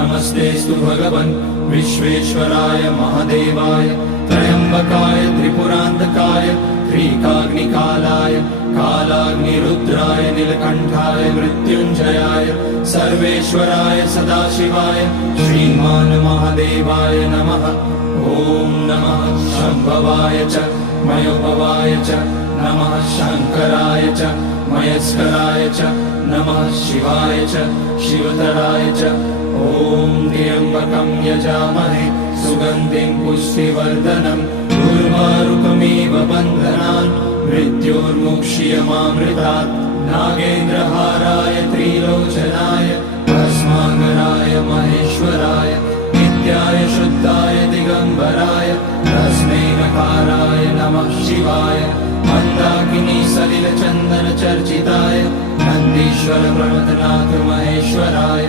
नमस्तेऽस्तु भगवन् विश्वेश्वराय महादेवाय त्र्यम्बकाय त्रिपुरान्तकाय त्रिकाग्निकालाय कालाग्निरुद्राय नीलकण्ठाय मृत्युञ्जयाय सर्वेश्वराय सदाशिवाय श्रीमान् महादेवाय नमः। ॐ नमः शम्भवाय च मयोभवाय च नमः शङ्कराय च मयस्कराय च नमः शिवाय च शिवतराय च। ॐ त्र्यम्बकं यजामहे सुगन्धिं पुष्टिवर्धनम् उर्वारुकमिव बन्धनान् मृत्योर्मुक्ष्यमामृतात्। नागेन्द्रहाराय त्रिलोचनाय भस्माङ्गराय महेश्वराय नित्याय शुद्धाय दिगम्बराय तस्मै नकाराय नमः शिवाय। मन्दाकिनी सलिलचन्दन चर्चिताय नन्दीश्वर प्रमथनाथ महेश्वराय